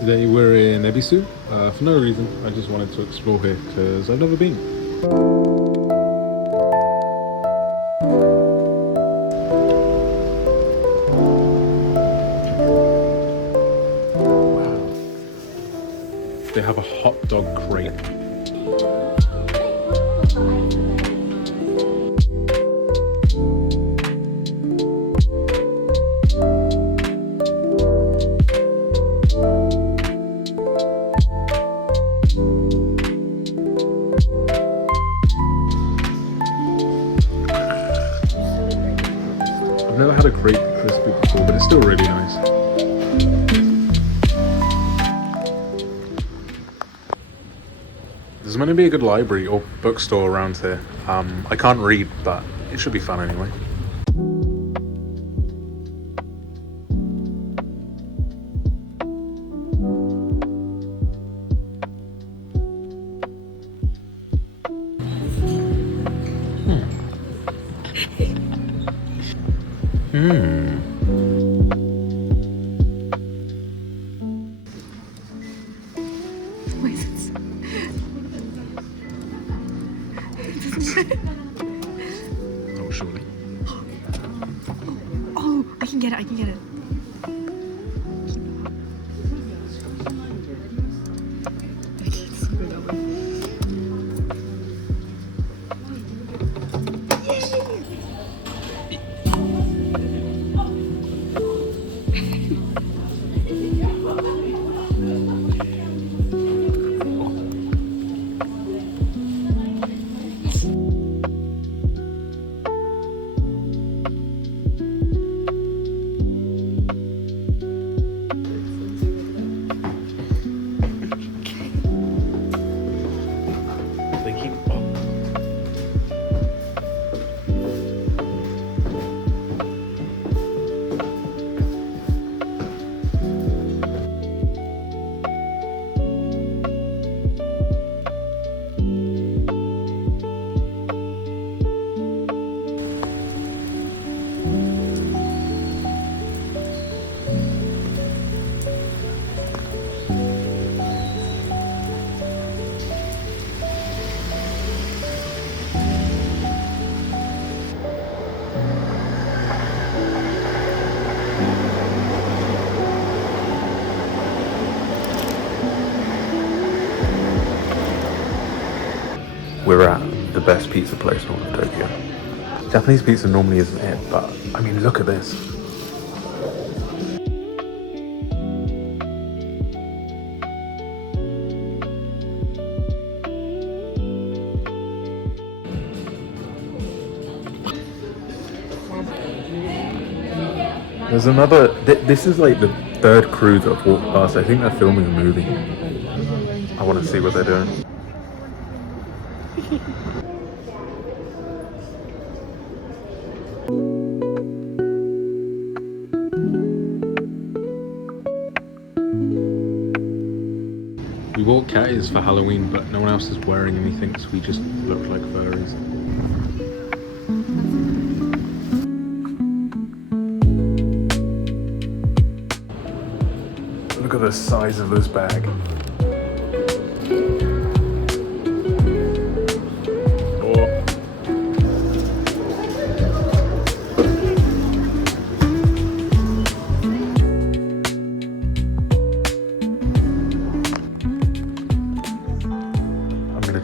Today we're in Ebisu for no reason. I just wanted to explore here because I've never been. Wow. They have a hot dog crate. I've never had a crepe crispy before, but it's still really nice. There's meant to be a good library or bookstore around here. I can't read, but it should be fun anyway. Oh, surely. Oh, I can get it, I can get it. We're at the best pizza place in all of Tokyo. Japanese pizza normally isn't it, but I mean, look at this. There's another, this is like the third crew that have walked past. I think they're filming a movie. I want to see what they're doing. We bought cat ears for Halloween, but no one else is wearing anything, so we just look like furries. Look at the size of this bag.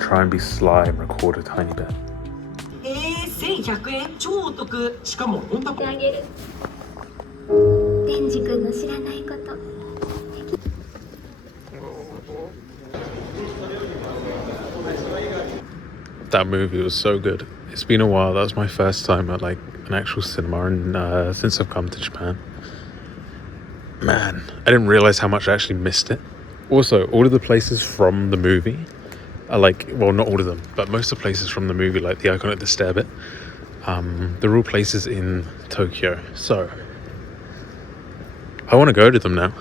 Try and be sly and record a tiny bit. 1100円超お得。しかも本当あげる。デンジ君の知らないこと。That movie was so good. It's been a while. That was my first time at like an actual cinema since I've come to Japan. Man, I didn't realize how much I actually missed it. Also, all of the places from the movie are like, well, not all of them, but most of the places from the movie, like the icon at the stair bit, they're all places in Tokyo. So I want to go to them now.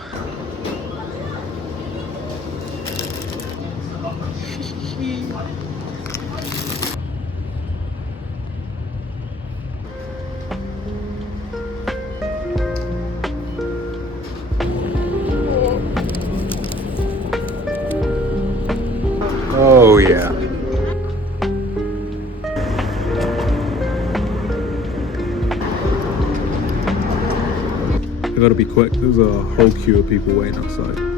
got to be quick. There's a whole queue of people waiting outside.437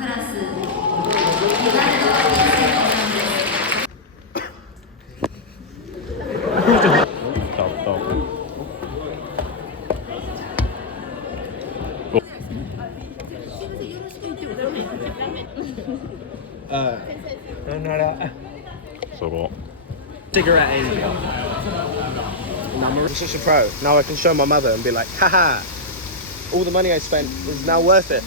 クラスメダルのそこ cigarette in. I'm such a pro. Now I can show my mother and be like, haha, all the money I spent is now worth it.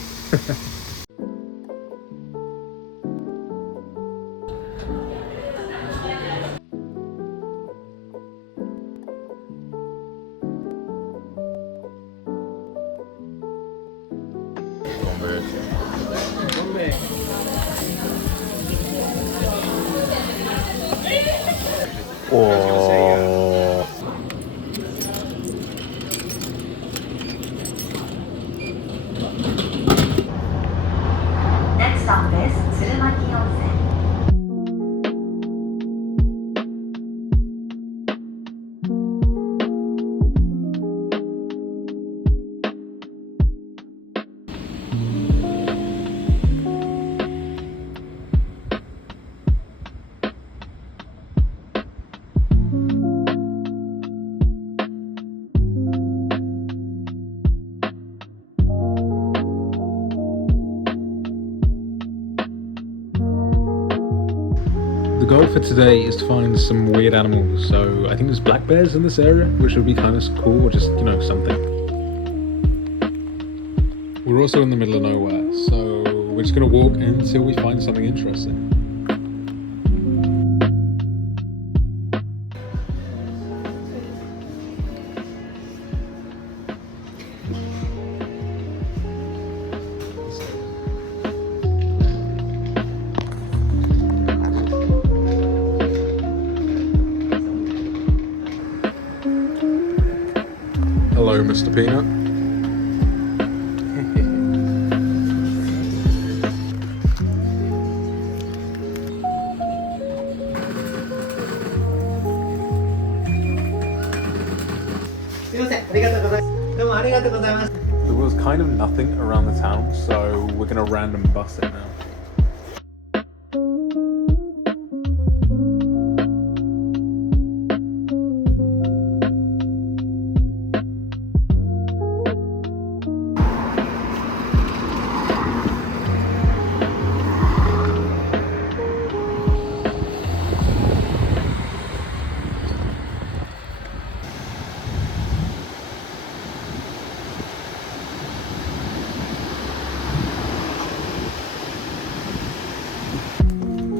Oh. Next stop is Tsurumaki Onsen. The goal for today is to find some weird animals. So I think there's black bears in this area, which would be kind of cool, or just, you know, something. We're also in the middle of nowhere, so we're just gonna walk until we find something interesting. Hello, Mr. Peanut. There was kind of nothing around the town, so we're gonna random bus it now.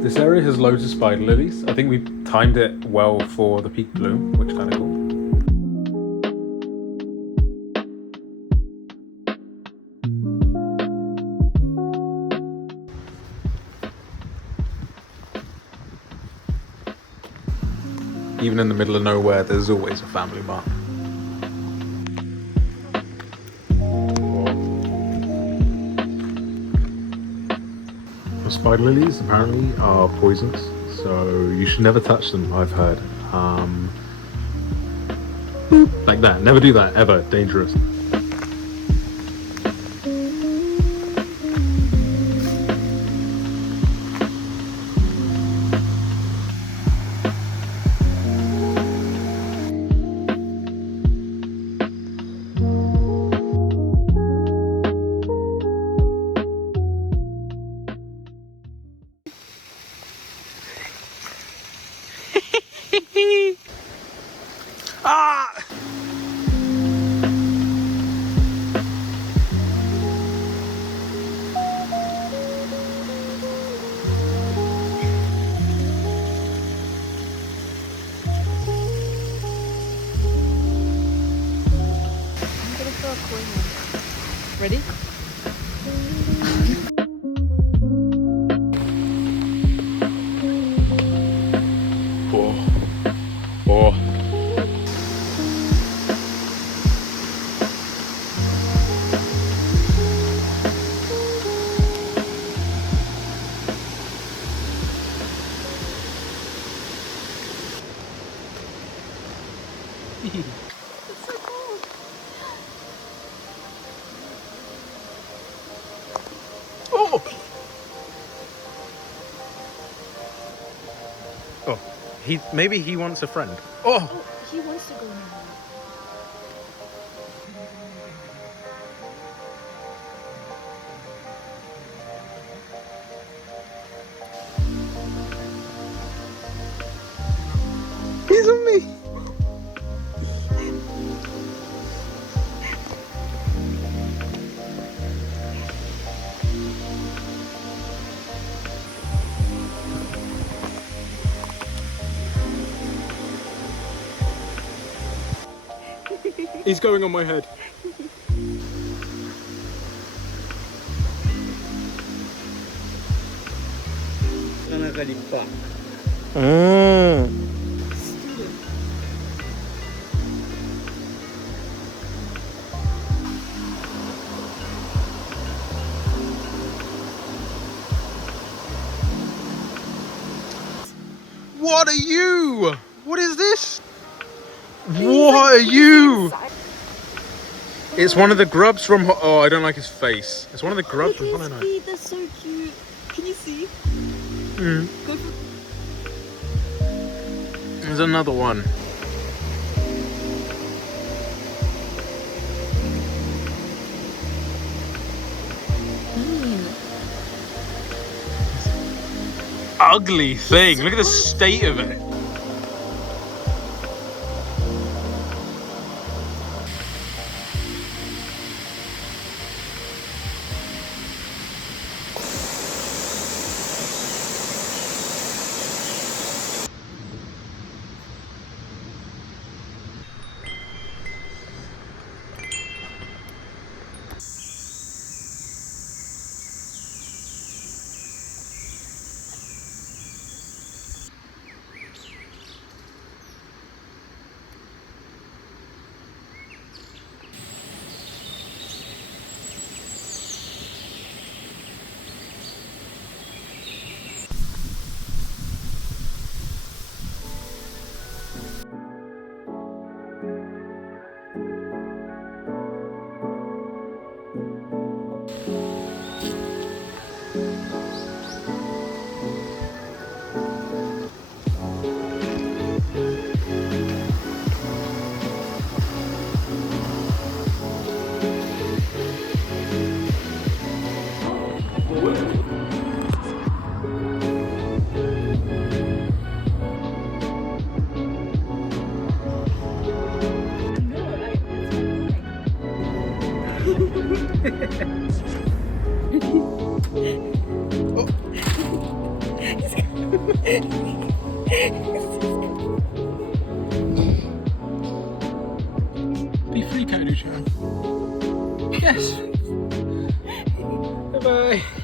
This area has loads of spider lilies. I think we timed it well for the peak bloom, which is kind of cool. Even in the middle of nowhere, there's always a family mart. Spider lilies apparently are poisonous, so you should never touch them, I've heard. Like that, never do that, ever, dangerous. Ready? Oh. Oh. Oh! Oh, maybe he wants a friend. Oh! Oh, he wants to go now. He's on me! He's going on my head. What are you? What is this? What are you? It's one of the grubs from. Oh, I don't like his face. It's one of the grubs from Hollow Knight. Feet, that's so cute. Can you see? Mm. Go for There's another one. Ugly thing. Look at the state of it. Be free, Kaiju-chan. Yes. Bye bye.